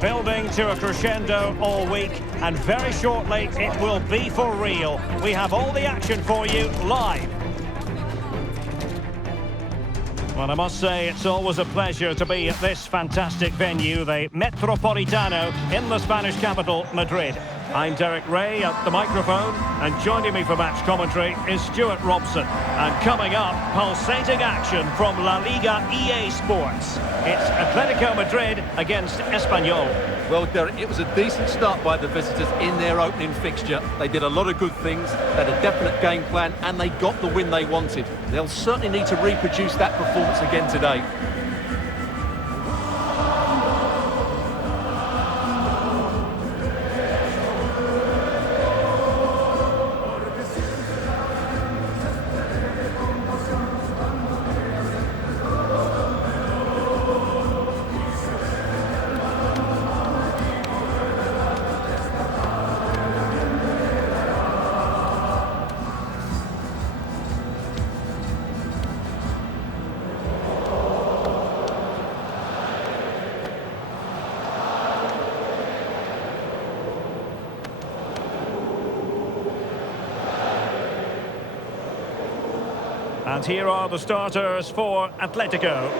Building to a crescendo all week, and very shortly it will be for real. We have all the action for you live. Well, I must say, it's always a pleasure to be at this fantastic venue, the Metropolitano, in the Spanish capital, Madrid. I'm Derek Ray at the microphone, and joining me for match commentary is Stuart Robson. And coming up, pulsating action from La Liga EA Sports. It's Atletico Madrid against Espanyol. Well, Derek, it was a decent start by the visitors in their opening fixture. They did a lot of good things, they had a definite game plan, and they got the win they wanted. They'll certainly need to reproduce that performance again today. And here are the starters for Atletico.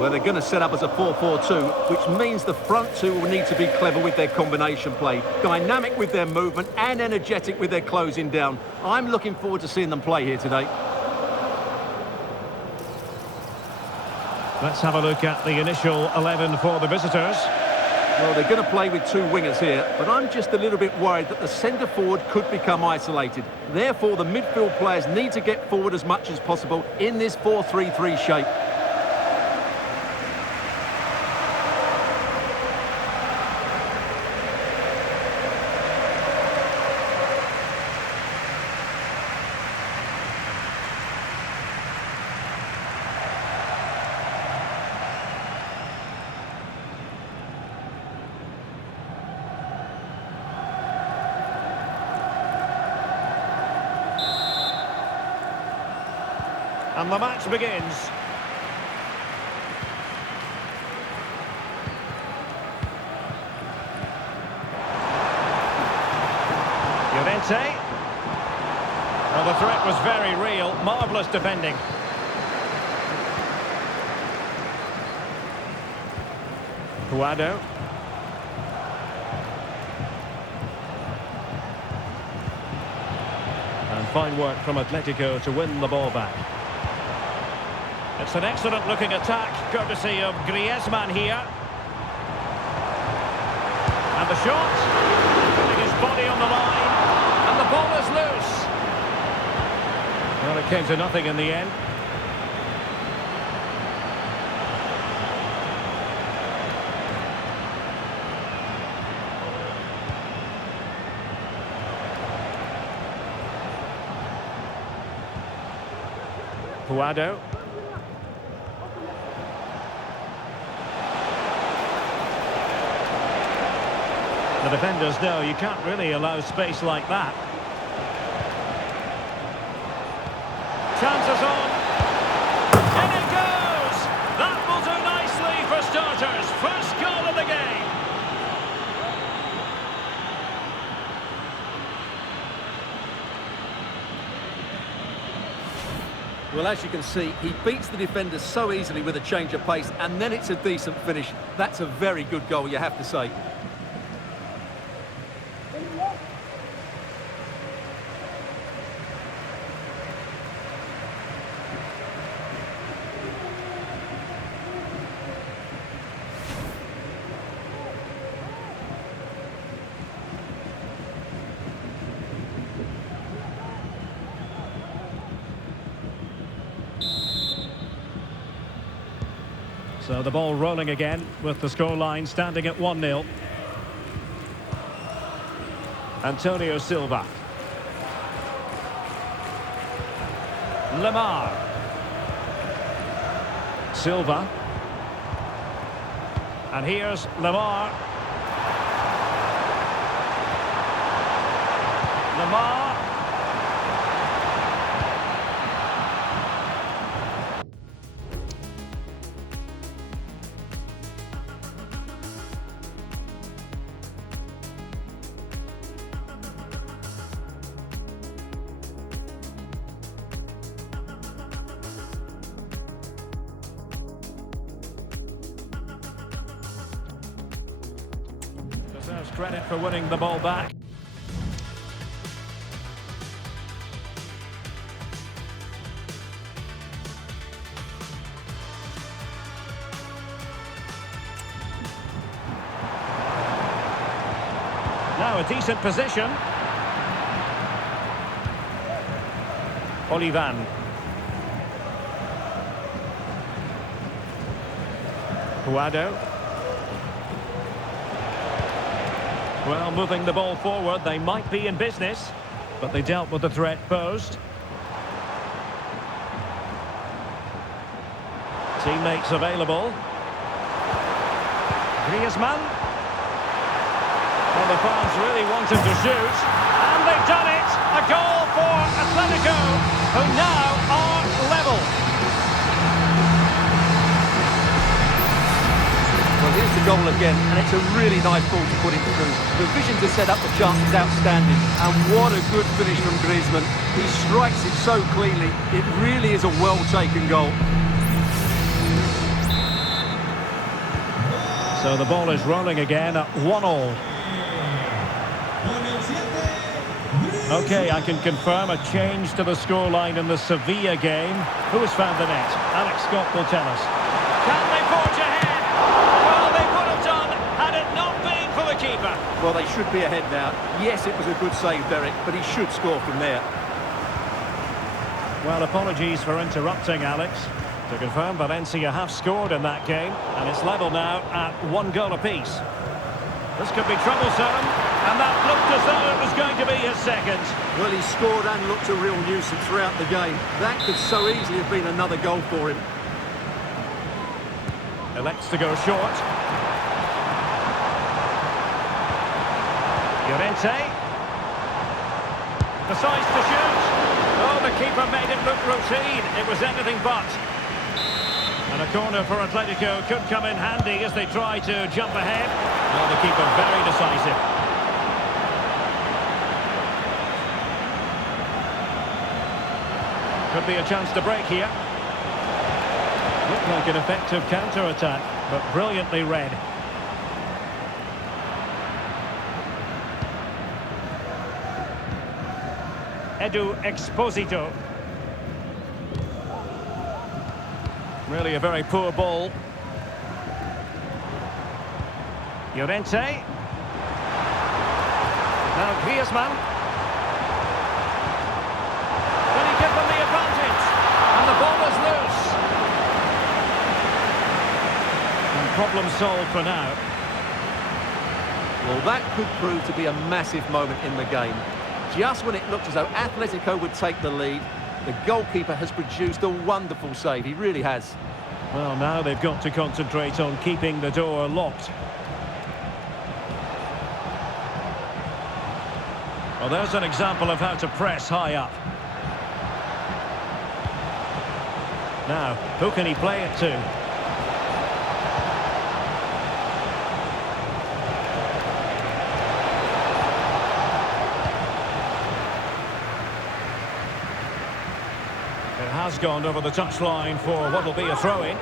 Well, they're going to set up as a 4-4-2, which means the front two will need to be clever with their combination play, dynamic with their movement and energetic with their closing down. I'm looking forward to seeing them play here today. Let's have a look at the initial 11 for the visitors. Well, they're going to play with two wingers here, but I'm just a little bit worried that the centre-forward could become isolated. Therefore, the midfield players need to get forward as much as possible in this 4-3-3 shape. And the match begins. Llorente. Well, the threat was very real. Marvellous defending. Guado. And fine work from Atletico to win the ball back. It's an excellent-looking attack, courtesy of Griezmann here. And the shot, putting his body on the line, and the ball is loose. Well, it came to nothing in the end. Guado. The defenders know you can't really allow space like that. Chances on. In it goes! That will do nicely for starters. First goal of the game. Well, as you can see, he beats the defenders so easily with a change of pace, and then it's a decent finish. That's a very good goal, you have to say. So the ball rolling again with the scoreline standing at 1-0. Antonio Silva. Lemar. Silva. And here's Lemar. Lemar. There's credit for winning the ball back. Now a decent position. Olivan. Guado. Well, moving the ball forward, they might be in business, but they dealt with the threat posed. Teammates available. Griezmann. Well, the fans really want him to shoot, and they've done it! A goal for Atletico, who now are level. Well, here's the goal again, and it's a really nice ball to put it through. The vision to set up the chance is outstanding, and what a good finish from Griezmann. He strikes it so cleanly. It really is a well-taken goal. So the ball is rolling again at 1-1. Okay, I can confirm a change to the scoreline in the Sevilla game. Who has found the net? Alex Scott will tell us. Can they forge ahead? Well, they would have done had it not been for the keeper. Well, they should be ahead now. Yes, it was a good save, Derek, but he should score from there. Well, apologies for interrupting, Alex. To confirm, Valencia have scored in that game, and it's level now at 1 goal apiece. This could be troublesome, and that looked as though it was going to be his second. Well, he scored and looked a real nuisance throughout the game. That could so easily have been another goal for him. Elects to go short. Llorente. Decides to shoot. Oh, the keeper made it look routine. It was anything but. And a corner for Atletico could come in handy as they try to jump ahead. Well, the keeper very decisive. Could be a chance to break here. Looked like an effective counter-attack, but brilliantly read. Edu Exposito. Really a very poor ball. Llorente. Now Griezmann. Will he give them the advantage? And the ball is loose. And problem solved for now. Well, that could prove to be a massive moment in the game. Just when it looked as though Atletico would take the lead, the goalkeeper has produced a wonderful save. He really has. Well, now they've got to concentrate on keeping the door locked. Well, there's an example of how to press high up. Now, who can he play it to? It has gone over the touchline for what will be a throw-in.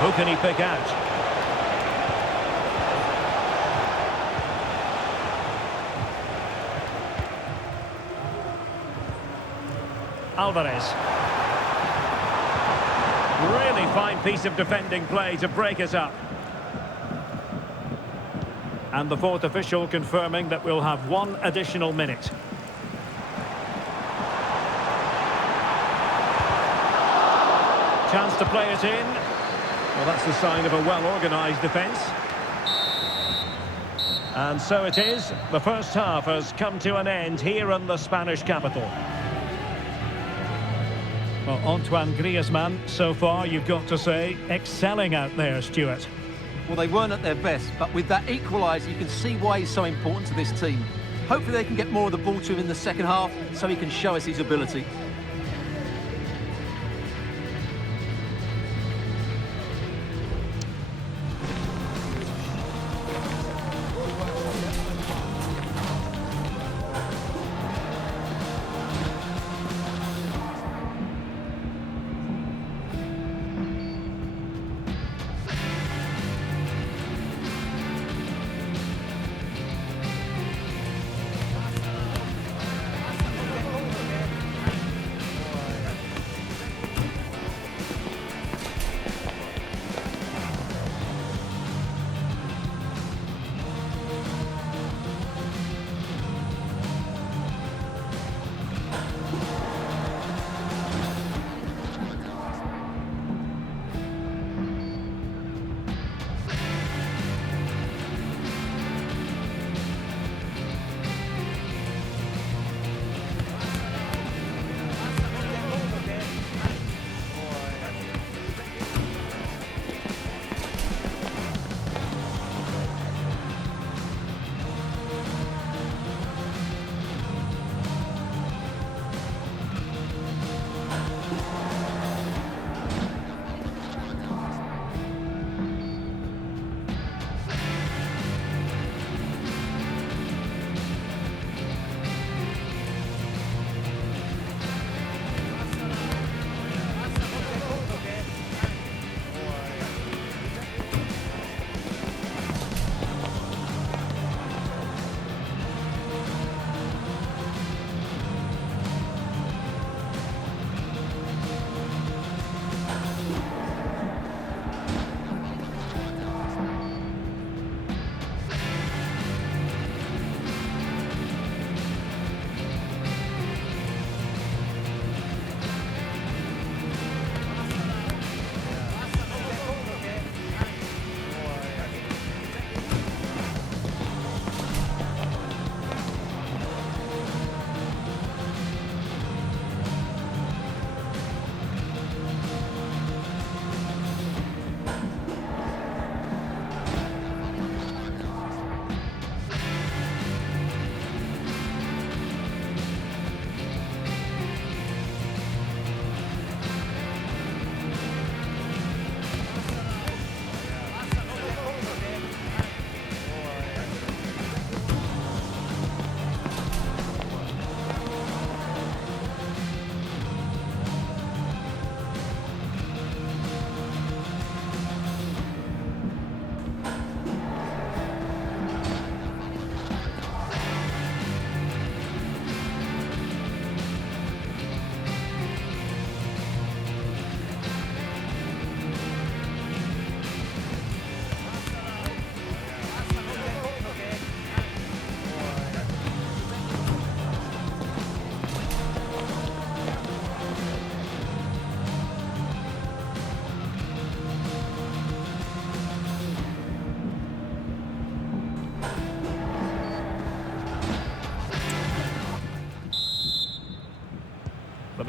Who can he pick out? Alvarez. Really fine piece of defending play to break it up. And the fourth official confirming that we'll have 1 additional minute. Chance to play it in. Well, that's the sign of a well-organised defence. And so it is. The first half has come to an end here in the Spanish capital. Well, Antoine Griezmann, so far, you've got to say, excelling out there, Stuart. Well, they weren't at their best, but with that equaliser, you can see why he's so important to this team. Hopefully they can get more of the ball to him in the second half so he can show us his ability.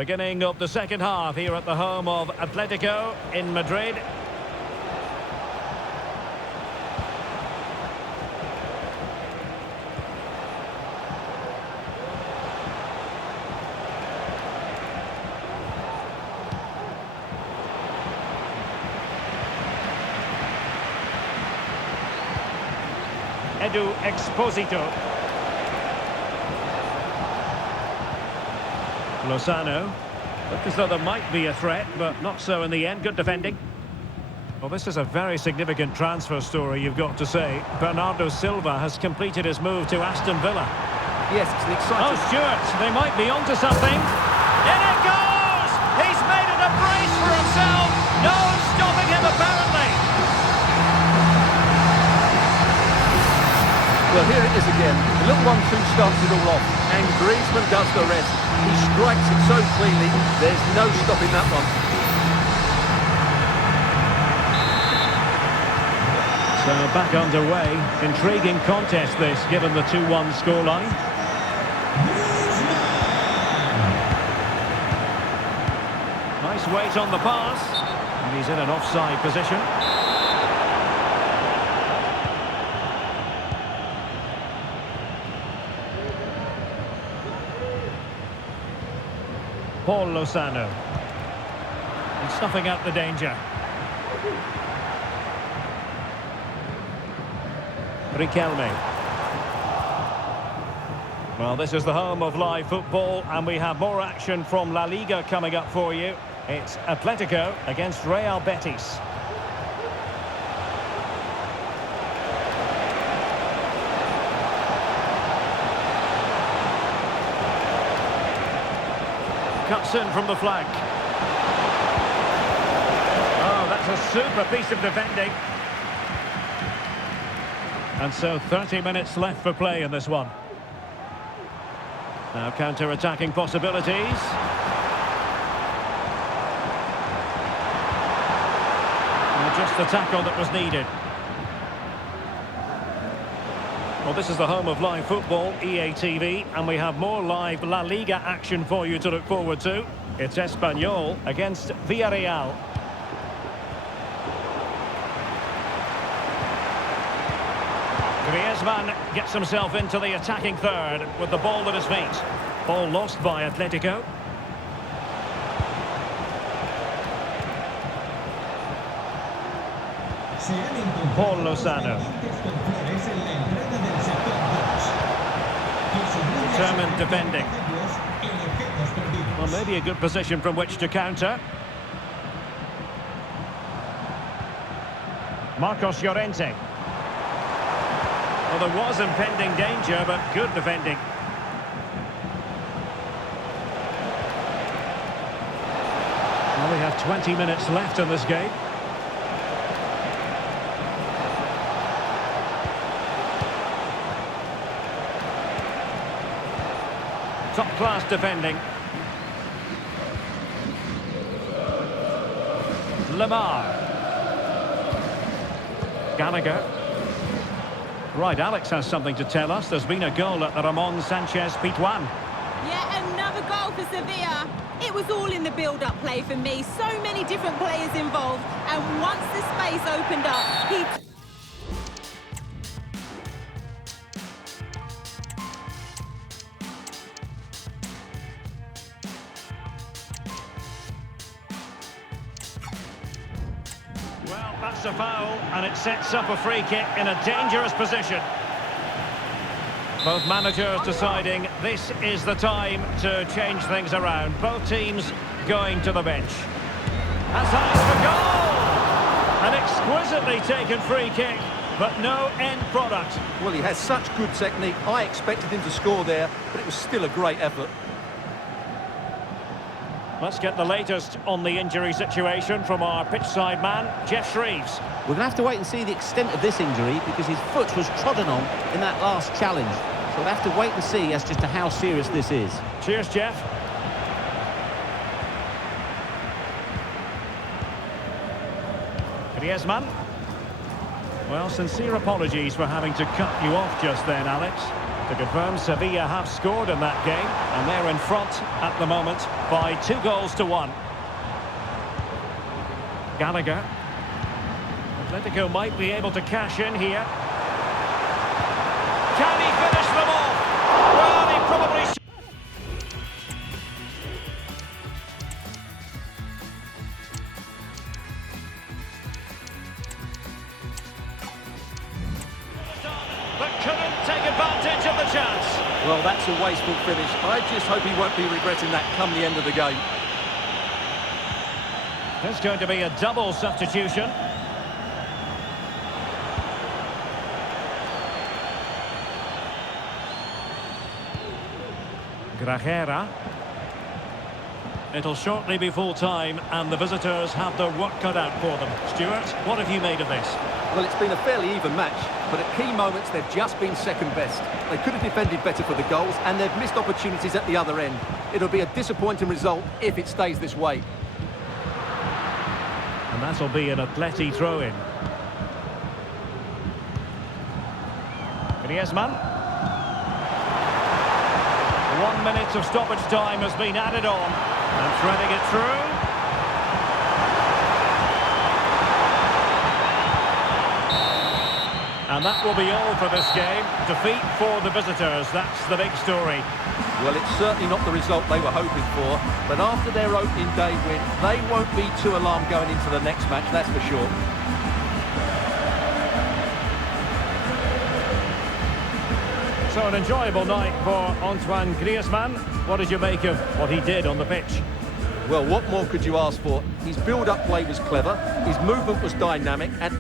beginning of the second half here at the home of Atletico in Madrid. Edu Exposito. Lozano. Looked as though there might be a threat, but not so in the end. Good defending. Well, this is a very significant transfer story, you've got to say. Bernardo Silva has completed his move to Aston Villa. Yes, it's an exciting... Oh, Stuart, they might be onto something. In it goes! He's made it a brace for himself. No stopping him, apparently. Well, here it is again. The little 1-2 starts it all off, and Griezmann does the rest. He strikes it so cleanly, there's no stopping that one. So back underway. Intriguing contest this, given the 2-1 scoreline. Nice weight on the pass. And he's in an offside position. Paul Lozano. And snuffing out the danger. Riquelme. Well, this is the home of live football, and we have more action from La Liga coming up for you. It's Atletico against Real Betis. Cuts in from the flank. Oh, that's a super piece of defending. And so 30 minutes left for play in this one. Now counter-attacking possibilities. And just the tackle that was needed. Well, this is the home of live football, EA TV, and we have more live La Liga action for you to look forward to. It's Espanyol against Villarreal. Griezmann gets himself into the attacking third with the ball at his feet. Ball lost by Atletico. Paul Lozano. Determined defending. Well, maybe a good position from which to counter. Marcos Llorente. Well, there was impending danger, but good defending. Well, we have 20 minutes left in this game. Top-class defending. Lamar. Gallagher. Right, Alex has something to tell us. There's been a goal at the Ramon Sanchez Pizjuan. Yeah, another goal for Sevilla. It was all in the build-up play for me. So many different players involved. And once the space opened up, he... Well, that's a foul, and it sets up a free kick in a dangerous position. Both managers deciding this is the time to change things around. Both teams going to the bench. That's for goal! An exquisitely taken free kick, but no end product. Well, he has such good technique. I expected him to score there, but it was still a great effort. Let's get the latest on the injury situation from our pitchside man, Jeff Shreves. We're going to have to wait and see the extent of this injury because his foot was trodden on in that last challenge. So we'll have to wait and see as to how serious this is. Cheers, Jeff. Griezmann. Well, sincere apologies for having to cut you off just then, Alex. To confirm, Sevilla have scored in that game, and they're in front at the moment by 2-1. Gallagher. Atletico might be able to cash in here. Can he finish them off? Well, he probably should. But couldn't take advantage of the chance. Well, that's a wasteful finish. I just hope he won't be regretting that come the end of the game. There's going to be a double substitution. Grajera. It'll shortly be full time, and the visitors have their work cut out for them. Stuart, what have you made of this? Well, it's been a fairly even match, but at key moments they've just been second best. They could have defended better for the goals, and they've missed opportunities at the other end. It'll be a disappointing result if it stays this way. And that'll be an Atleti throw-in. Griezmann. 1 minute of stoppage time has been added on. And threading it through. And that will be all for this game. Defeat for the visitors, that's the big story. Well, it's certainly not the result they were hoping for, but after their opening day win, they won't be too alarmed going into the next match, that's for sure. So an enjoyable night for Antoine Griezmann. What did you make of what he did on the pitch? Well, what more could you ask for? His build-up play was clever, his movement was dynamic, and